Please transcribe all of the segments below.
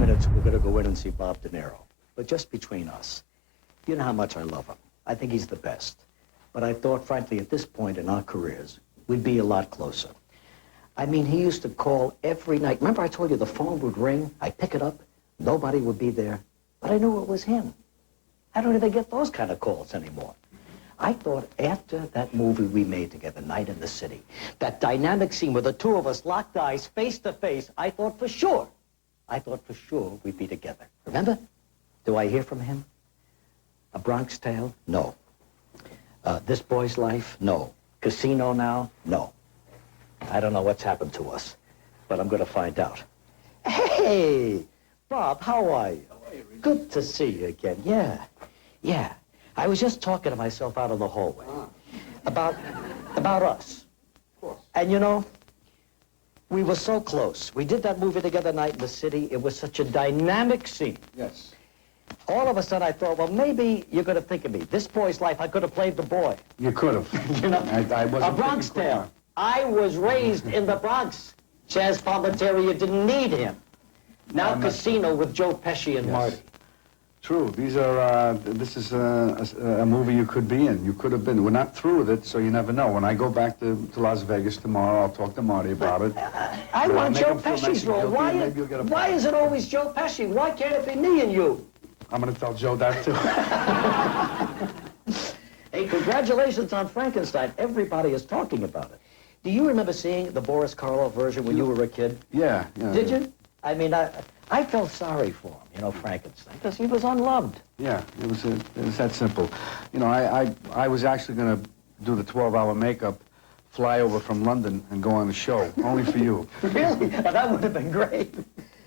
minutes, we're going to go in and see Bob De Niro. But just between us, you know how much I love him. I think he's the best. But I thought, frankly, at this point in our careers, we'd be a lot closer. I mean, he used to call every night. Remember I told you the phone would ring, I'd pick it up, nobody would be there, but I knew it was him. I don't even get those kind of calls anymore. I thought after that movie we made together, Night in the City, that dynamic scene where the two of us locked eyes face to face, I thought for sure we'd be together. Remember? Do I hear from him? A Bronx Tale? No. This Boy's Life? No. Casino now? No. I don't know what's happened to us, but I'm going to find out. Hey, Bob, how are you? Good to see you again. Yeah. I was just talking to myself out in the hallway about us. Of course. And you know, we were so close. We did that movie together, Night in the City. It was such a dynamic scene. Yes. All of a sudden, I thought, well, maybe you're going to think of me. This Boy's Life, I could have played the boy. You could have. You know, I wasn't A Bronx Tale. I was raised in the Bronx. Chaz Palminteri, you didn't need him. Now Casino with Joe Pesci and Marty. True. These are, this is a movie you could be in. You could have been. We're not through with it, so you never know. When I go back to Las Vegas tomorrow, I'll talk to Marty about it. I want Joe Pesci's role. Why is it always Joe Pesci? Why can't it be me and you? I'm going to tell Joe that, too. Hey, congratulations on Frankenstein. Everybody is talking about it. Do you remember seeing the Boris Karloff version when you were a kid? Yeah. Did you? I mean, I felt sorry for him, you know, Frankenstein, because he was unloved. Yeah, it was that simple. You know, I was actually going to do the 12-hour makeup, fly over from London, and go on the show, only for you. Really? That would have been great.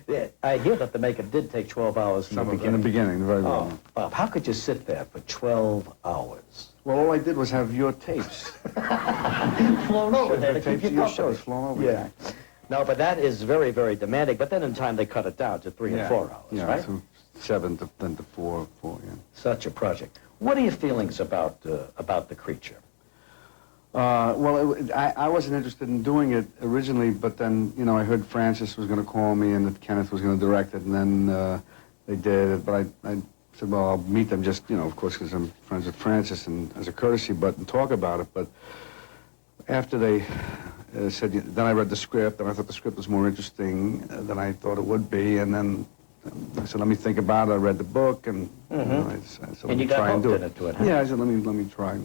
Yeah, I hear that the makeup did take 12 hours from the beginning. In the beginning, very well. Oh, Bob, how could you sit there for 12 hours? Well, all I did was have your tapes. Flown over there to keep your shows flown over. Yeah. No, but that is very, very demanding. But then in time they cut it down to 3 and 4 hours, right? From 7 to then to 4, yeah. Such a project. What are your feelings about The Creature? Well, I wasn't interested in doing it originally, but then, you know, I heard Francis was going to call me and that Kenneth was going to direct it, and then they did it. But I said, well, I'll meet them just, you know, of course, because I'm friends with Francis and as a courtesy, but and talk about it. But after they said, then I read the script, and I thought the script was more interesting than I thought it would be, and then I said, let me think about it. I read the book, and you know, I said, and you got hooked into it, huh? Yeah, I said, let me try.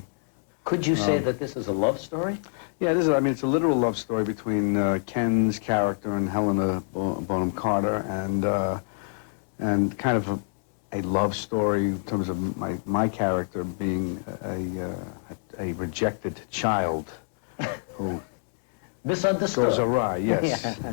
Could you say that this is a love story? Yeah, it is. I mean, it's a literal love story between Ken's character and Helena Bonham Carter, and kind of a love story in terms of my character being a rejected child who misunderstood. Goes awry. Yes. Yeah.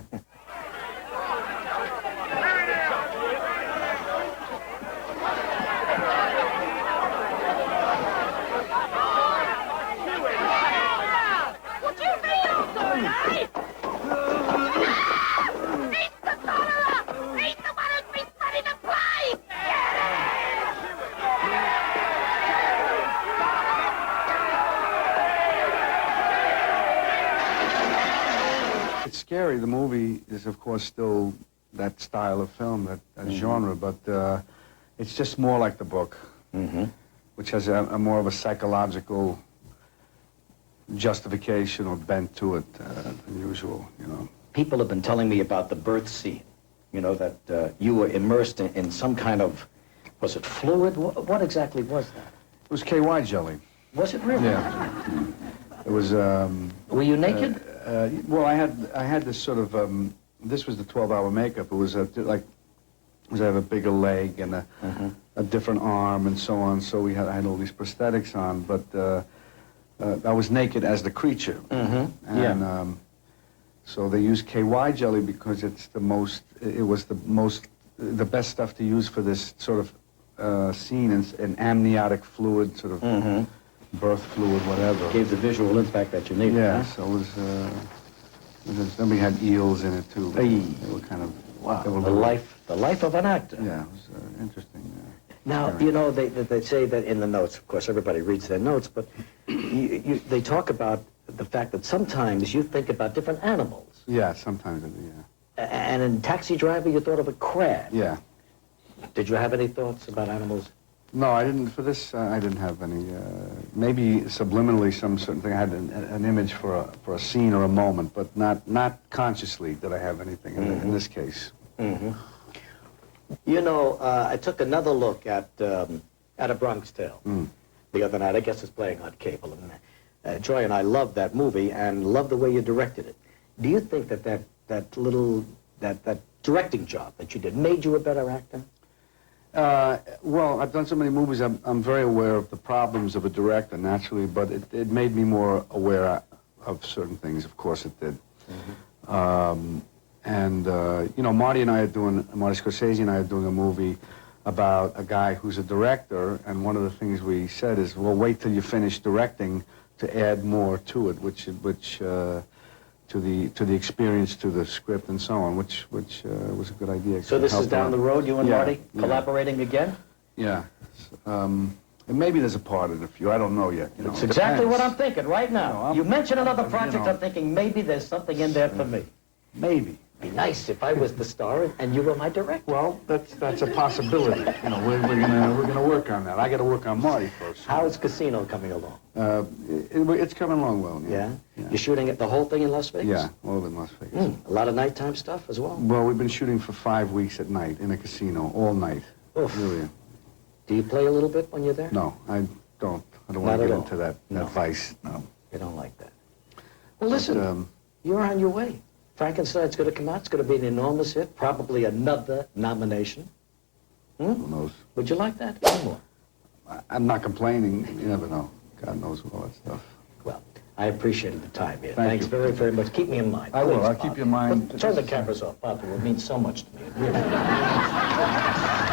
It's scary. The movie is, of course, still that style of film, that genre, but it's just more like the book, which has a more of a psychological justification or bent to it than usual, you know. People have been telling me about the birth scene, you know, that you were immersed in some kind of, was it fluid? What exactly was that? It was KY jelly. Was it really? Yeah. It was... were you naked? Well, I had this sort of, this was the 12-hour makeup. It was like, I have a bigger leg and a different arm and so on. So I had all these prosthetics on, but I was naked as the creature. And so they used KY jelly because it's the best stuff to use for this sort of scene, an amniotic fluid, sort of birth fluid, whatever. Gave the visual impact that you needed. Yeah, huh? so it was, then we had eels in it too. Hey. They were kind of, wow, the life of an actor. Yeah, it was interesting. Now, you know, they say that in the notes, of course, everybody reads their notes, but they talk about the fact that sometimes you think about different animals. Yeah, sometimes, yeah. And in Taxi Driver, you thought of a crab. Yeah. Did you have any thoughts about animals? No, I didn't. For this, I didn't have any. Maybe subliminally, some certain thing. I had an image for a scene or a moment, but not consciously did I have anything in this case. Mm-hmm. You know, I took another look at A Bronx Tale the other night. I guess it's playing on cable. And Joy and I loved that movie and loved the way you directed it. Do you think that directing job that you did made you a better actor? Well, I've done so many movies, I'm very aware of the problems of a director, naturally, but it made me more aware of certain things. Of course it did. You know, Marty Scorsese and I are doing a movie about a guy who's a director, and one of the things we said is, well, wait till you finish directing to add more to it, to the experience, to the script, and so on, which was a good idea. So this is down the road, you and Marty collaborating again? Yeah. And maybe there's a part in a few. I don't know yet. You know, it's exactly what I'm thinking right now. You mention another project, you know, I'm thinking maybe there's something in there for me. Maybe. It'd be nice if I was the star and you were my director. Well, that's a possibility. You know, we're gonna work on that. I got to work on Marty first. How's Casino coming along? It's coming along well. Yeah? You're shooting the whole thing in Las Vegas? Yeah, all of it in Las Vegas. A lot of nighttime stuff as well? Well, we've been shooting for 5 weeks at night in a casino, all night. Oof. Really. Do you play a little bit when you're there? No, I don't. I don't want to get into that vice. No. You don't like that. Well, listen, you're on your way. Frankenstein's going to come out. It's going to be an enormous hit, probably another nomination. Who knows? Would you like that? One more. I'm not complaining. You never know. God knows all that stuff. Well, I appreciated the time here. Thanks very, very much. Keep me in mind. I will. Please, I'll keep you in mind. Turn the cameras off, Papa. It means so much to me. It really does.